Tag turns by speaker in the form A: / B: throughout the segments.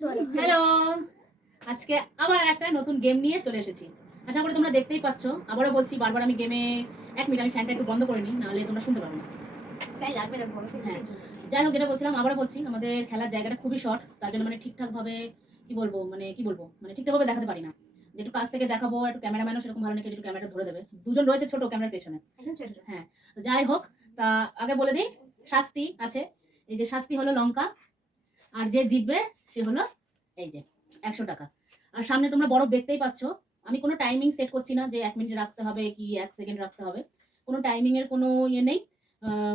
A: Hello আজকে আবার একটা নতুন গেম নিয়ে চলে এসেছি। আশা করি তোমরা দেখতেই পাচ্ছ। আবারও বলছি বারবার আমি গেমে এক মিনিট আমি ফ্যানটা একটু বন্ধ করে নিই নাহলে তোমরা শুনতে পারবে না হ্যাঁ। যাই হোক যেটা বলছিলাম আবারও বলছি আমাদের খেলার জায়গাটা খুবই শর্ট তার জন্য মানে ঠিকঠাক ভাবে কি বলব মানে কি বলব মানে ঠিকঠাক ভাবে দেখাতে পারি না। যে একটু কাছ থেকে দেখাবো একটু ক্যামেরাম্যানও সেরকম ভালো নাকি একটু ক্যামেরাটা ধরে দেবে। দুজন রয়েছে ছোট ক্যামেরার পেছনে। হ্যাঁ যাই হোক তা আগে বলে দিই শাস্তি আছে। এই যে শাস্তি হলো লঙ্কা আর যে জিতবে সে হলো এই যে একশো টাকা। আর সামনে তোমরা বরফ দেখতেই পাচ্ছ আমি কোনো টাইমিং সেট করছি না যে এক মিনিট রাখতে হবে কি এক সেকেন্ড রাখতে হবে। কোনো টাইমিং এর কোনো ইয়ে নেই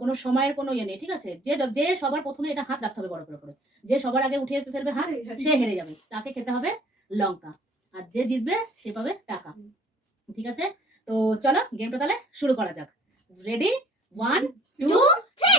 A: কোনো সময়ের কোনো ইয়ে নেই ঠিক আছে? যে যে সবার প্রথমে এটা হাত রাখতে হবে বরফের উপরে যে সবার আগে উঠিয়ে ফেলবে হাত সে হেরে যাবে। তাকে খেতে হবে লঙ্কা। আর যে জিতবে সে পাবে টাকা। ঠিক আছে? তো চলো গেমটা তাহলে শুরু করা যাক। রেডি ওয়ান টু থ্রি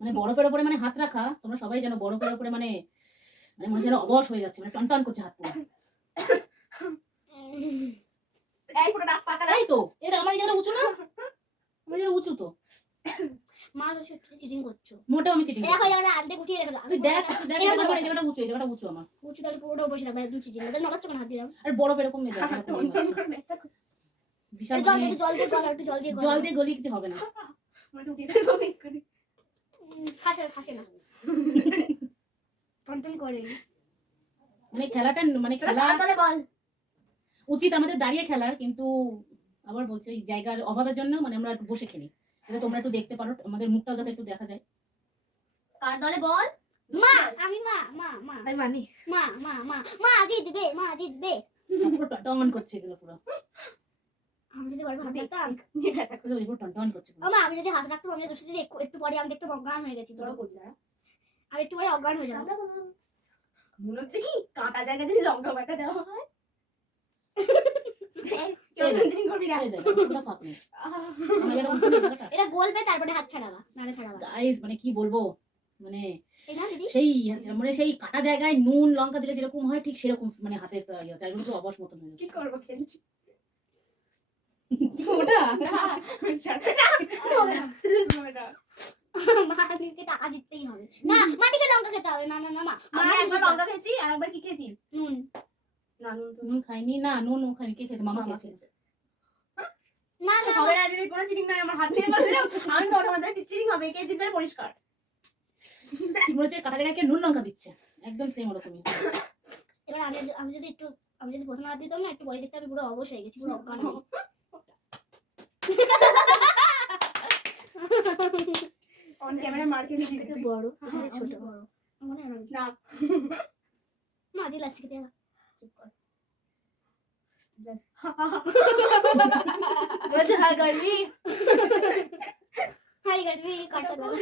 A: মানে বরফের উপরে মানে হাত রাখা তোমরা সবাই জানো বরফের উপরে মানে মানে মনে হচ্ছে যেন অবশ হয়ে যাচ্ছে মানে টন টন করছে হাত পুরো।
B: এই পুরো নাক পাতা
A: এই তো এটা আমার জায়গাটা উঁচু না? আমার জায়গাটা উঁচু তো।
C: মা তো সত্যি চিটিং করছ।
A: মোটেও আমি চিটিং
C: দেখো জায়গাটা রেখে দাও।
A: তুই দেখ তুই দেখ আমার জায়গাটা উঁচু এই জায়গাটা উঁচু আমার।
C: উঁচু তাহলে পুরোটা বসে থাকবে একদম চিটিং ওদের নড়াচ্ছ কেন? হাত দিলাম
A: আর বরফ এরকম
B: টন টন করে মেঘটা
A: বিশাল
C: জল
A: মানে
C: জল দিয়ে গলা একটু জল দিয়ে
A: জল দিয়ে গলি কিছু হবে না।
B: মানে উঠিয়ে করে
C: ফাঁসে ফাঁসে না। টনটন করে
A: মানে খেলাটা মানে খেলা
C: বল।
A: উচিত আমাদের দাঁড়িয়ে খেলার কিন্তু আবার বলছি ওই জায়গার অভাবের জন্য মানে আমরা একটু বসে খেলি। যাতে তোমরা একটু দেখতে পারো আমাদের মুখটাও যাতে একটু দেখা যায়।
C: কার দলে বল? মা আমি মা মা মা।
B: আমি মানি।
C: মা মা মা মা জিতবে মা জিতবে।
A: পুরো টন করছে এগুলো পুরো।
C: আমি যদি হাত রাখতাম আমি যদি হাত রাখতাম আমি তোর সাথে একটু- পরে আমি দেখতে অজ্ঞান হয়ে গেছি।
B: তোরা করবি
C: আর একটু পরে অজ্ঞান হয়ে যাব।
B: মনে হচ্ছে কি কাঁটা জায়গায় যদি লঙ্কা বাটা দেওয়া হয়।
C: এটা গলবে তারপরে হাত ছাড়াবা।
A: মানে কি বলব? মানে
C: দিদি?
A: সেই মানে সেই কাটা জায়গায় নুন লঙ্কা দিলে যেরকম হয় ঠিক সেরকম মানে হাতে একটা ইয়ে অবশ মতন
B: কি করব খেলছি।
A: ওটা?
B: না ছাড়। না, না, না, না।
C: মাকে টাকা দিতেই হবে। না মাটিকে লঙ্কা খেতে হবে। না না না মা
B: আমি একবার লঙ্কা। খেয়েছি আর একবার কি খেয়েছি?
C: নুন।
B: না নুন
A: নুন খাইনি না নুন ও খাইনি কে খেয়েছে? মামা
B: মামা
A: খেয়েছে।
C: না না
B: হবে না। যদি কোনো চিটিং নাই আমার হাত দিয়ে করে দিলাম আমি তো ওটার চিটিং হবে কে জিতবে পরিষ্কার।
A: ঠিক কাটা জায়গায় কে নুন লঙ্কা দিচ্ছে? একদম সেম ওরকমই।
C: এবার আমি যদি- আমি যদি একটু আমি যদি প্রথমে হাত দিতাম না একটু পরে দেখতে আমি পুরো অবশ হয়ে গেছি পুরো অজ্ঞান হয়ে
B: অন ক্যামেরা মার খেলে দিতে
C: বড়
B: হ্যাঁ,
C: ছোট। বড়। মনে হয় না
B: না।
C: মা যে লাচ্ছি
B: চুপ কর। বলছে
C: হাই কাটা দাও।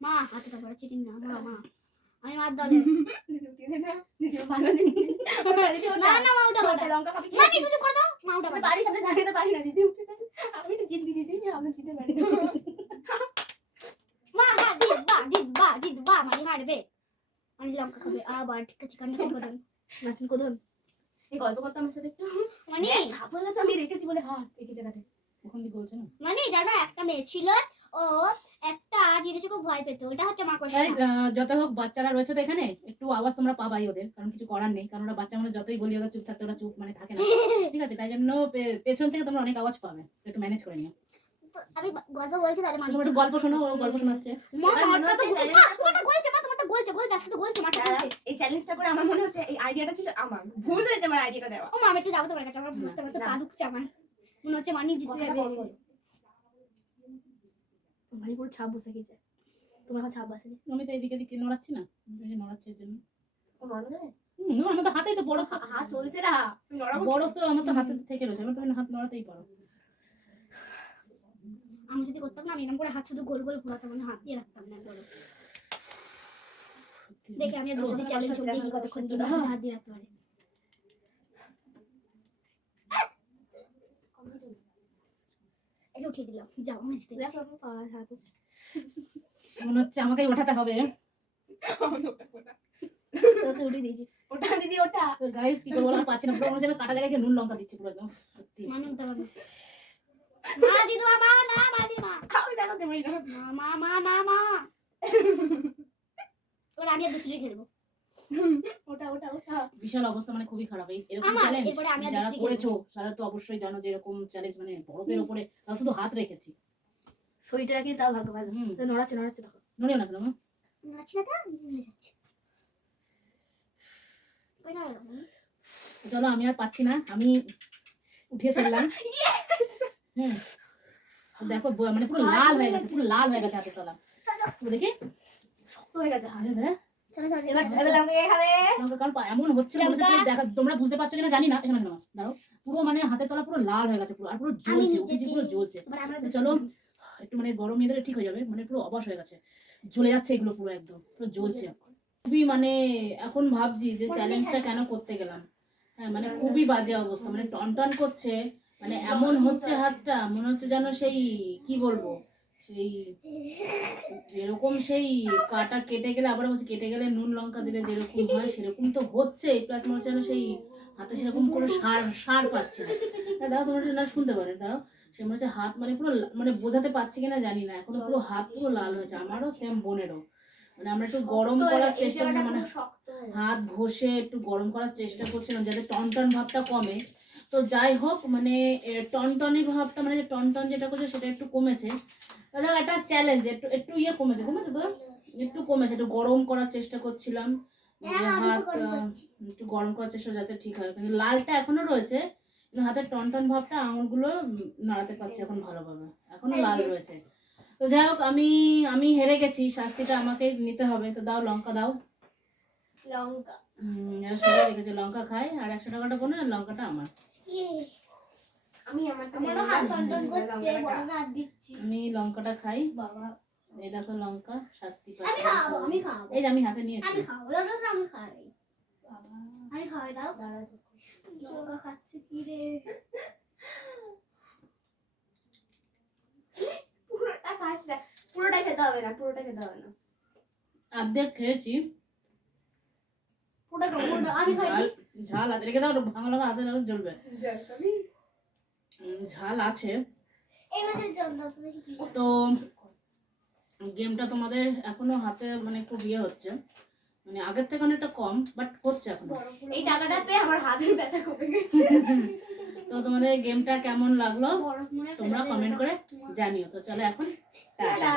C: মা। হাতে কাপড় চিটিং না মা মা। আমি মার দলে না। না মা ওটা ওটা
B: লঙ্কা খাবি
C: মা কি করে দাও। মা ওটা
B: বাড়ির সামনে জানিয়ে পারি না দিদি আমি তো জিতবি দিদি। আমি জিতে পারি।
C: মা হ্যাঁ জিতবা জিতবা জিতবা মানে হারবে আমি লঙ্কা খাবে। আবার ঠিক আছে কান্না চান করেন
B: কোদন এই গল্প করতে আমার সাথে একটু।
C: মানে?
B: ছাপ আমি রেখেছি বলে হাত একই জায়গাতে।
A: ওখান দিয়ে বলছে না।
C: মানে জানো একটা মেয়ে ছিল ও একটা জিনিসে খুব ভয় পেত ওটা হচ্ছে মাকড়সা
A: যত হোক বাচ্চারা রয়েছে তো এখানে একটু আওয়াজ তোমরা পাবাই ওদের কারণ কিছু করার নেই কারণ ওরা বাচ্চা মানুষ যতই বলি ওরা চুপ থাকতে ওরা চুপ মানে থাকে না ঠিক আছে তাই জন্য পেছন থেকে তোমরা অনেক আওয়াজ পাবে একটু ম্যানেজ করে নিও
C: আমি গল্প বলছি তাহলে
A: তোমরা একটু গল্প শোনো ও গল্প শোনাচ্ছে
C: মা
B: মনে
C: তো মা, তোমারটা আসলে তো মাটা
B: এই চ্যালেঞ্জটা করে আমার মনে হচ্ছে এই আইডিয়াটা ছিল আমার ভুল হয়েছে আমার আইডিয়াটা দেওয়া
C: ও মা আমি একটু যাব তোমার কাছে আমার বুঝতে পারতে। পা দুঃখছে আমার মনে হচ্ছে মানি জিতে যাবে
B: ভাই পুরো ছাপ বসে গেছে। তোমার কাছে ছাপ আছে
A: আমি তো এদিকে এদিকে নড়াচ্ছি না। নড়াচ্ছি এর জন্য।
B: ও নড়া যাবে?
A: আমার তো হাতেই তো বড়
B: হাত চলছে না। তুমি
A: বরফ তো আমার তো হাতে থেকে রয়েছে। আমার তো হাত নড়াতেই পারো।
C: আমি যদি করতাম না আমি এরকম করে হাত শুধু গোল গোল ঘোরাতাম আমি হাত দিয়ে রাখতাম না বলো দেখে আমি চ্যালেঞ্জ করি কতক্ষণ কি হাত দিয়ে রাখতে পারে এটা উঠিয়ে দিলাম। যাও গেছি
A: মনে হচ্ছে আমাকেই ওঠাতে হবে।
B: ওটা দিদি ওটা।
A: গাইস কি করব আমি পাচ্ছি না। পুরো মনে হচ্ছে কাটা জায়গায় নুন লঙ্কা দিচ্ছি পুরো একদম।
C: মা মা না মা
B: আমি দেখাতে পারি না।
C: মা মা মা মা মা। আমি আর দুসরি খেলব।
B: ওটা ওটা ওটা।
A: বিশাল অবস্থা মানে খুবই খারাপ। এই এরকম চ্যালেঞ্জ যারা করেছ তারা তো অবশ্যই জানো যে এরকম চ্যালেঞ্জ মানে বরফের উপরে তাও শুধু হাত রেখেছি।
B: শরীরটা তাও ভাগ্য ভালো? নড়াচ্ছে নড়াচ্ছে দেখো।
A: নড়িও না কেন?
C: নাচি না তো যাচ্ছে।
A: চলো আমি আর পাচ্ছি না আমি উঠে ফেললাম। হুম। দেখো মানে পুরো লাল হয়ে গেছে পুরো লাল হয়ে গেছে হাতের তলা দেখি।
B: শক্ত হয়ে গেছে
A: আরে দেখ। এমন হচ্ছে তোমরা বুঝতে পারছ কিনা জানি না। এখানে শোনো দাঁড়াও। পুরো মানে হাতের তলা পুরো লাল হয়ে গেছে পুরো আর পুরো জ্বলছে পুরো জ্বলছে।
C: এবার আমরা
A: তো চলো একটু মানে গরম নিয়ে ঠিক হয়ে যাবে মানে পুরো অবাস হয়ে গেছে। জ্বলে যাচ্ছে এগুলো পুরো একদম পুরো জ্বলছে। খুবই মানে এখন ভাবছি যে চ্যালেঞ্জটা কেন করতে গেলাম। হ্যাঁ মানে খুবই বাজে অবস্থা মানে টন টন করছে মানে এমন হচ্ছে হাতটা মনে হচ্ছে যেন সেই কি বলব? সেই যেরকম সেই কাটা কেটে গেলে আবার বলছে কেটে গেলে নুন লঙ্কা দিলে যেরকম হয় সেরকম তো হচ্ছে। প্লাস মনে হচ্ছে সেই হাতে সেরকম কোনো সার সার পাচ্ছে না। দাঁড়াও তোমরা না শুনতে পারে দাঁড়াও সে মনে হচ্ছে হাত মানে পুরো মানে বোঝাতে পারছি কিনা জানি না। এখনও পুরো হাত পুরো লাল হয়েছে আমারও সেম বোনেরও। মানে আমরা একটু গরম করার চেষ্টা করছি মানে হাত ঘষে একটু গরম করার চেষ্টা করছিলাম যাতে টনটন ভাবটা কমে। তো যাই হোক মানে টনটনি ভাবটা মানে টনটন যেটা করছে সেটা একটু কমেছে। তাহলে একটা চ্যালেঞ্জ একটু একটু ইয়ে কমেছে কমেছে তো? একটু কমেছে একটু গরম করার চেষ্টা করছিলাম।
C: হ্যাঁ,
A: হাত। একটু গরম করার চেষ্টা যাতে ঠিক হয়। কিন্তু লালটা এখনও রয়েছে কিন্তু হাতের টনটন ভাবটা আঙুলগুলো নাড়াতে পারছি এখন ভালোভাবে। এখনও লাল রয়েছে। তো যাই হোক আমি আমি হেরে গেছি শাস্তিটা আমাকে নিতে হবে। তো দাও লঙ্কা দাও।
B: লঙ্কা।
A: সবাই রেখেছে লঙ্কা খায় আর একশো টাকাটা বোনে আর লঙ্কাটা আমার।
C: ইয়ে,
B: আমি আমারটা
C: আমারও হাত টনটন করছে বড় হাত দিচ্ছি।
A: আমি লঙ্কাটা খাই।
B: বাবা।
A: এই দেখো লঙ্কা শাস্তি
C: আমি
A: পাচ্ছি
C: খাব আমি খাব।
A: এই আমি হাতে নিয়েছি।
C: আমি খাব দাও, আমি খাই।
B: বাবা।
C: আমি খাওয়াই দাও। লঙ্কা খাচ্ছে কি রে?
B: পুরোটা খাস না। পুরোটা খেতে হবে না পুরোটা খেতে হবে না।
A: অর্ধেক খেয়েছি।
C: পুরোটা পুরোটা। আমি খাই
A: ঝাল আছে রেখে দাও ভাঙা লঙ্কা হাতে জ্বলবে। উম, ঝাল আছে। তো গেমটা তোমাদের এখনও হাতে মানে খুব ইয়ে হচ্ছে। মানে আগের থেকে অনেকটা কম বাট হচ্ছে এখন।
B: এই টাকাটা পেয়ে আমার হাতের ব্যথা কমে গেছে।
A: তো তোমাদের গেমটা কেমন লাগল? তোমরা কমেন্ট করে জানিও। তো চলো এখন
B: টাটা।